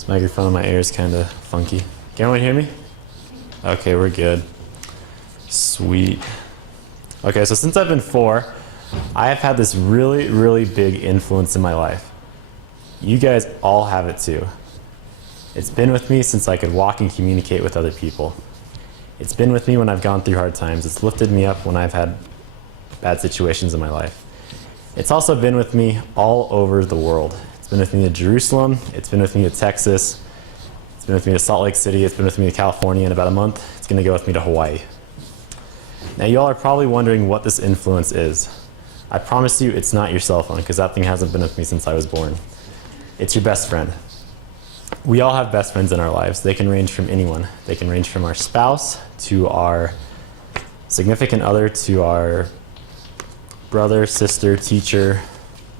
This microphone in my ear is kind of funky. Can anyone hear me? Okay, we're good. Sweet. Okay, so since I've been 4, I have had this really, really big influence in my life. You guys all have it too. It's been with me since I could walk and communicate with other people. It's been with me when I've gone through hard times. It's lifted me up when I've had bad situations in my life. It's also been with me all over the world. It's been with me to Jerusalem. It's been with me to Texas. It's been with me to Salt Lake City. It's been with me to California. In about a month, it's going to go with me to Hawaii. Now, y'all are probably wondering what this influence is. I promise you it's not your cell phone, because that thing hasn't been with me since I was born. It's your best friend. We all have best friends in our lives. They can range from anyone. They can range from our spouse to our significant other to our brother, sister, teacher,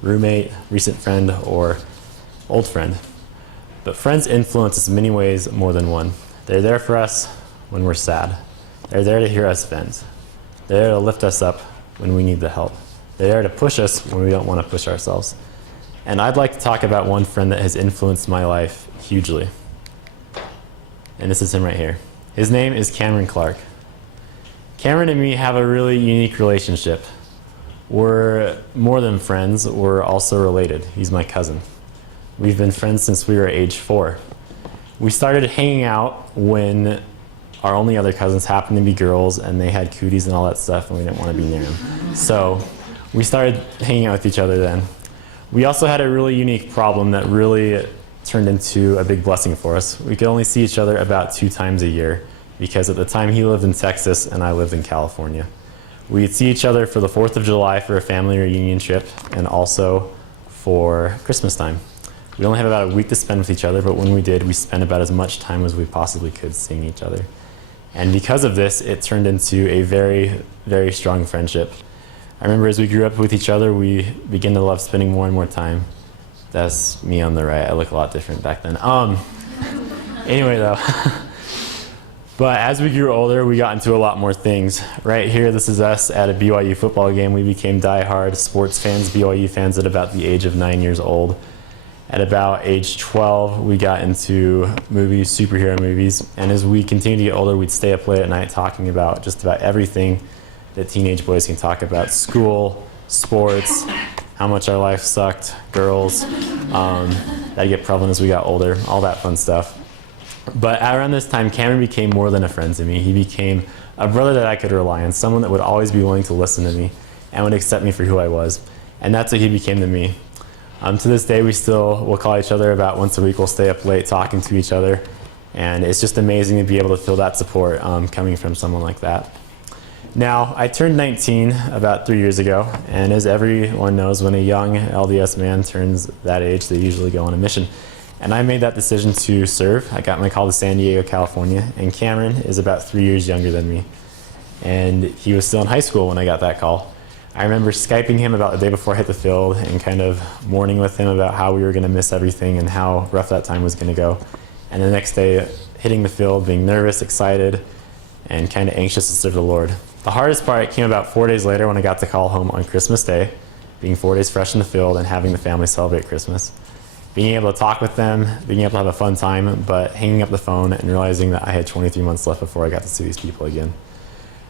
roommate, recent friend, or old friend. But friends influence us in many ways more than one. They're there for us when we're sad. They're there to hear us vent. They're there to lift us up when we need the help. They're there to push us when we don't want to push ourselves. And I'd like to talk about one friend that has influenced my life hugely. And this is him right here. His name is Cameron Clark. Cameron and me have a really unique relationship. We're more than friends, we're also related. He's my cousin. We've been friends since we were age 4. We started hanging out when our only other cousins happened to be girls, and they had cooties and all that stuff, and we didn't want to be near them. So we started hanging out with each other then. We also had a really unique problem that really turned into a big blessing for us. We could only see each other about 2 times a year, because at the time he lived in Texas and I lived in California. We'd see each other for the 4th of July for a family reunion trip, and also for Christmas time. We only had about a week to spend with each other, but when we did, we spent about as much time as we possibly could seeing each other. And because of this, it turned into a very, very strong friendship. I remember as we grew up with each other, we began to love spending more and more time. That's me on the right. I look a lot different back then. Anyway, though. But as we grew older, we got into a lot more things. Right here, this is us at a BYU football game. We became diehard sports fans, BYU fans at about the age of 9 years old. At about age 12, we got into movies, superhero movies. And as we continued to get older, we'd stay up late at night talking about just about everything that teenage boys can talk about. School, sports, how much our life sucked, girls. That'd get prevalent as we got older, all that fun stuff. But around this time, Cameron became more than a friend to me. He became a brother that I could rely on, someone that would always be willing to listen to me and would accept me for who I was. And that's what he became to me. To this day, we still will call each other about once a week. We'll stay up late talking to each other. And it's just amazing to be able to feel that support coming from someone like that. Now, I turned 19 about 3 years ago. And as everyone knows, when a young LDS man turns that age, they usually go on a mission. And I made that decision to serve. I got my call to San Diego, California, and Cameron is about 3 years younger than me. And he was still in high school when I got that call. I remember Skyping him about the day before I hit the field and kind of mourning with him about how we were going to miss everything and how rough that time was going to go. And the next day, hitting the field, being nervous, excited, and kind of anxious to serve the Lord. The hardest part came about 4 days later when I got to call home on Christmas Day, being 4 days fresh in the field and having the family celebrate Christmas. Being able to talk with them, being able to have a fun time, but hanging up the phone and realizing that I had 23 months left before I got to see these people again.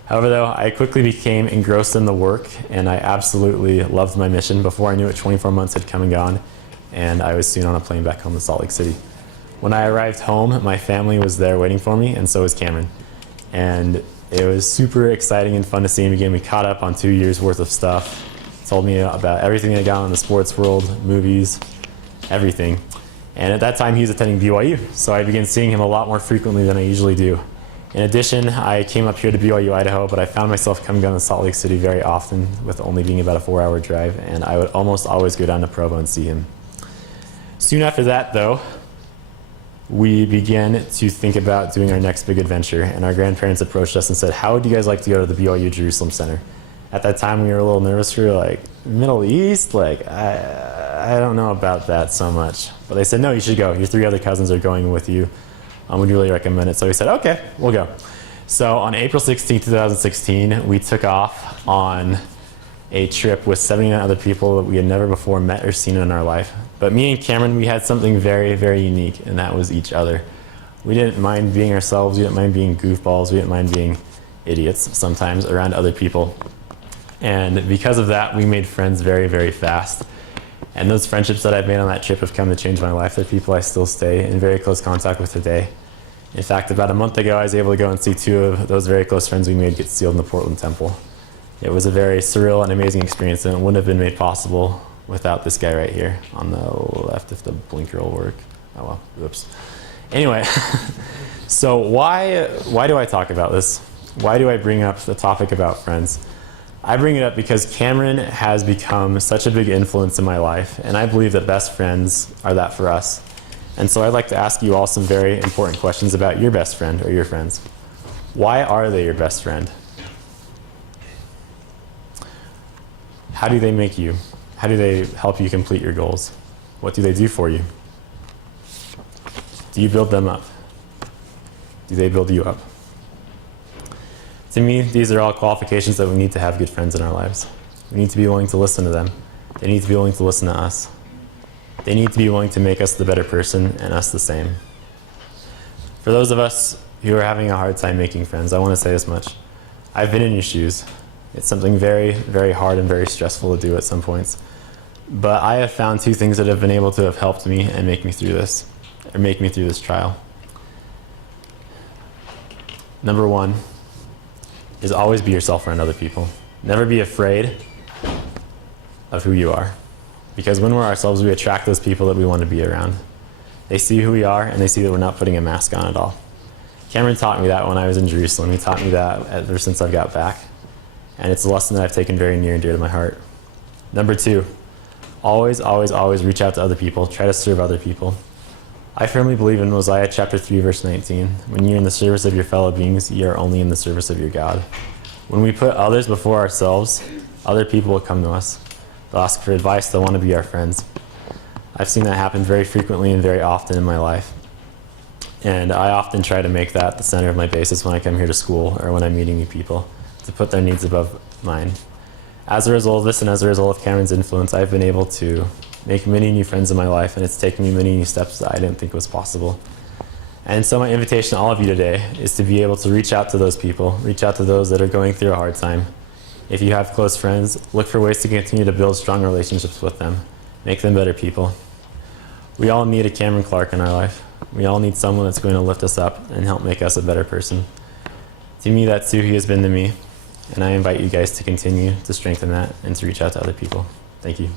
However, though, I quickly became engrossed in the work, and I absolutely loved my mission. Before I knew it, 24 months had come and gone, and I was soon on a plane back home to Salt Lake City. When I arrived home, my family was there waiting for me, and so was Cameron. And it was super exciting and fun to see him again. We caught up on 2 years worth of stuff, told me about everything that got on in the sports world, movies, everything. And at that time, he was attending BYU, so I began seeing him a lot more frequently than I usually do. In addition, I came up here to BYU-Idaho, but I found myself coming down to Salt Lake City very often, with only being about a 4-hour drive, and I would almost always go down to Provo and see him. Soon after that, though, we began to think about doing our next big adventure, and our grandparents approached us and said, how would you guys like to go to the BYU Jerusalem Center? At that time, we were a little nervous. We were like, Middle East? Like, I don't know about that so much. But they said, no, you should go. Your 3 other cousins are going with you. We'd really recommend it. So we said, okay, we'll go. So on April 16, 2016, we took off on a trip with 79 other people that we had never before met or seen in our life But me and Cameron, we had something very, very unique, and that was each other. We didn't mind being ourselves. We didn't mind being goofballs. We didn't mind being idiots sometimes around other people. And because of that, we made friends very, very fast. And those friendships that I've made on that trip have come to change my life. They're people I still stay in very close contact with today. In fact, about a month ago, I was able to go and see 2 of those very close friends we made get sealed in the Portland Temple. It was a very surreal and amazing experience, and it wouldn't have been made possible without this guy right here on the left, if the blinker will work. Oh well, oops. Anyway, so why do I talk about this? Why do I bring up the topic about friends? I bring it up because Cameron has become such a big influence in my life, and I believe that best friends are that for us. And so I'd like to ask you all some very important questions about your best friend or your friends. Why are they your best friend? How do they make you? How do they help you complete your goals? What do they do for you? Do you build them up? Do they build you up? To me, these are all qualifications that we need to have good friends in our lives. We need to be willing to listen to them. They need to be willing to listen to us. They need to be willing to make us the better person and us the same. For those of us who are having a hard time making friends, I want to say this much. I've been in your shoes. It's something very, very hard and very stressful to do at some points. But I have found 2 things that have been able to have helped me and make me through this, or make me through this trial. Number 1 is always be yourself around other people. Never be afraid of who you are. Because when we're ourselves, we attract those people that we want to be around. They see who we are, and they see that we're not putting a mask on at all. Cameron taught me that when I was in Jerusalem. He taught me that ever since I've got back. And it's a lesson that I've taken very near and dear to my heart. Number 2, always, always, always reach out to other people. Try to serve other people. I firmly believe in Mosiah chapter 3, verse 19. When you're in the service of your fellow beings, you are only in the service of your God. When we put others before ourselves, other people will come to us. They'll ask for advice. They'll want to be our friends. I've seen that happen very frequently and very often in my life. And I often try to make that the center of my basis when I come here to school or when I'm meeting new people, to put their needs above mine. As a result of this and as a result of Cameron's influence, I've been able to make many new friends in my life, and it's taken me many new steps that I didn't think was possible. And so my invitation to all of you today is to be able to reach out to those people, reach out to those that are going through a hard time. If you have close friends, look for ways to continue to build strong relationships with them, make them better people. We all need a Cameron Clark in our life. We all need someone that's going to lift us up and help make us a better person. To me, that's who he has been to me, and I invite you guys to continue to strengthen that and to reach out to other people. Thank you.